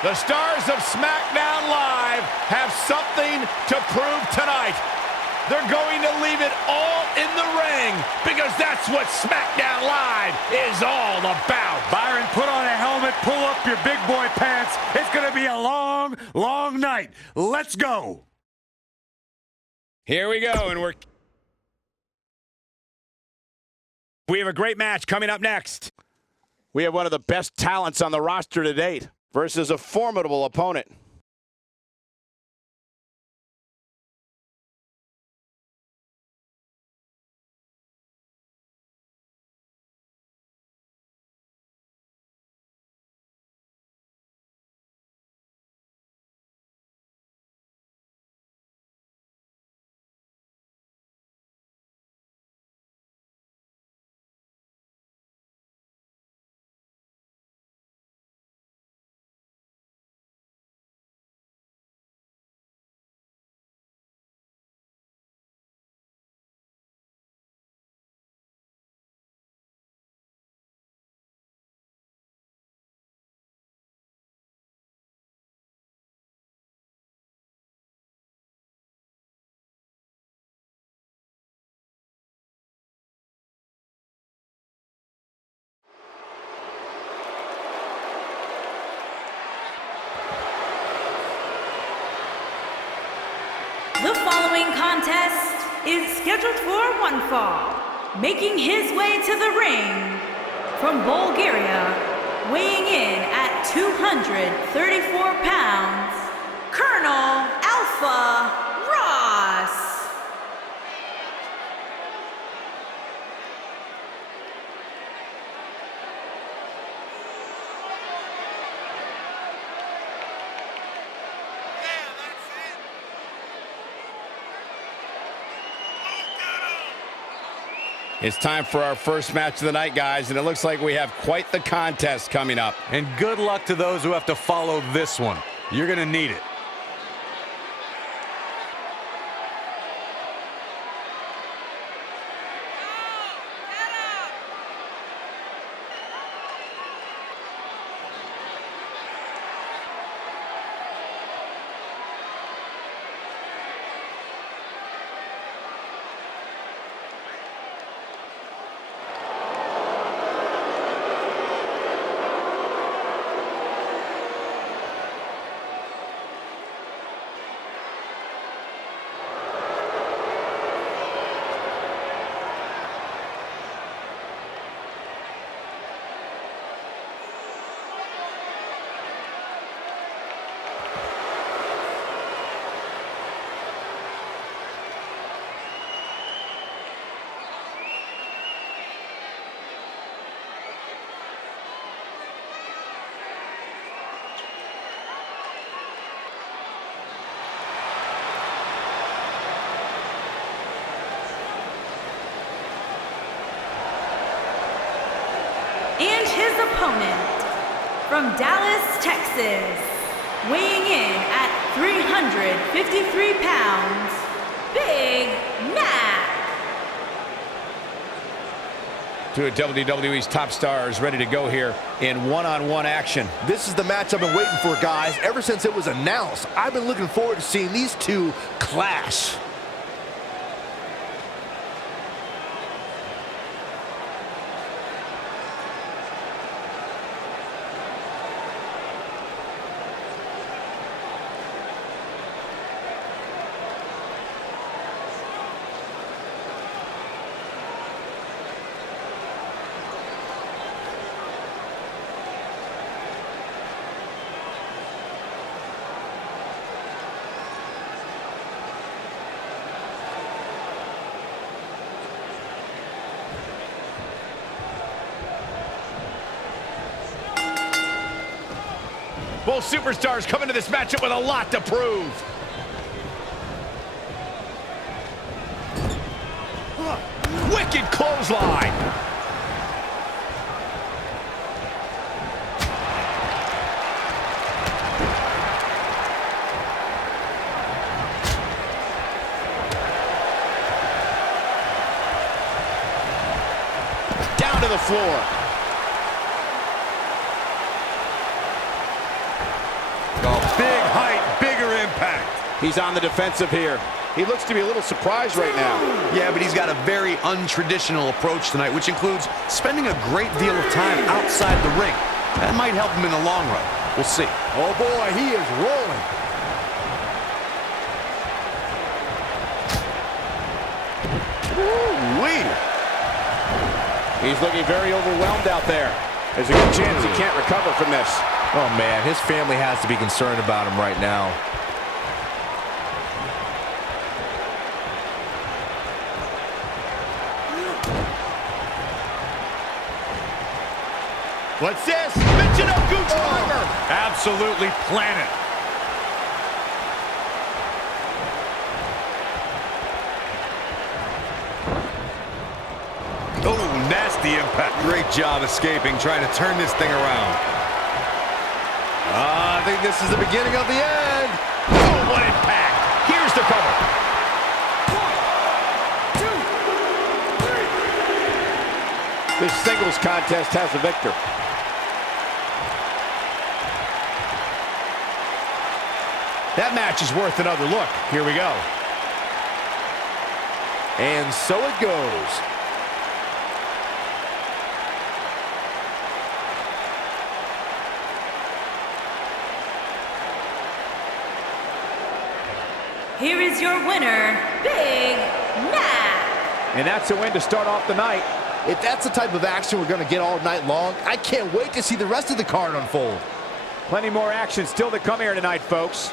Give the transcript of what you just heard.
The stars of SmackDown Live have something to prove tonight. They're going to leave it all in the ring because that's what SmackDown Live is all about. Byron, put on a helmet, pull up your big boy pants. It's going to be a long, long night. Let's go. Here we go, and we have a great match coming up next. We have one of the best talents on the roster to date versus a formidable opponent. The following contest is scheduled for one fall. Making his way to the ring from Bulgaria, weighing in at 234 pounds, Colonel Alpha Ross. It's time for our first match of the night, guys, and it looks like we have quite the contest coming up. And good luck to those who have to follow this one. You're going to need it. And his opponent, from Dallas, Texas, weighing in at 353 pounds, Big Mac. Two of WWE's top stars ready to go here in one-on-one action. This is the match I've been waiting for, guys. Ever since it was announced, I've been looking forward to seeing these two clash. Both superstars come into this matchup with a lot to prove. Wicked clothesline. Down to the floor. He's on the defensive here. He looks to be a little surprised right now. Yeah, but he's got a very untraditional approach tonight, which includes spending a great deal of time outside the ring. That might help him in the long run. We'll see. Oh boy, he is rolling. Woo-wee. He's looking very overwhelmed out there. There's a good chance he can't recover from this. Oh man, his family has to be concerned about him right now. What's this? Michinoku driver! Absolutely planet. Oh, nasty impact. Great job escaping, trying to turn this thing around. I think this is the beginning of the end. Oh, what impact! Here's the cover. 1, 2, 3. This singles contest has a victor. That match is worth another look. Here we go. And so it goes. Here is your winner, Big Mac. And that's a win to start off the night. If that's the type of action we're going to get all night long, I can't wait to see the rest of the card unfold. Plenty more action still to come here tonight, folks.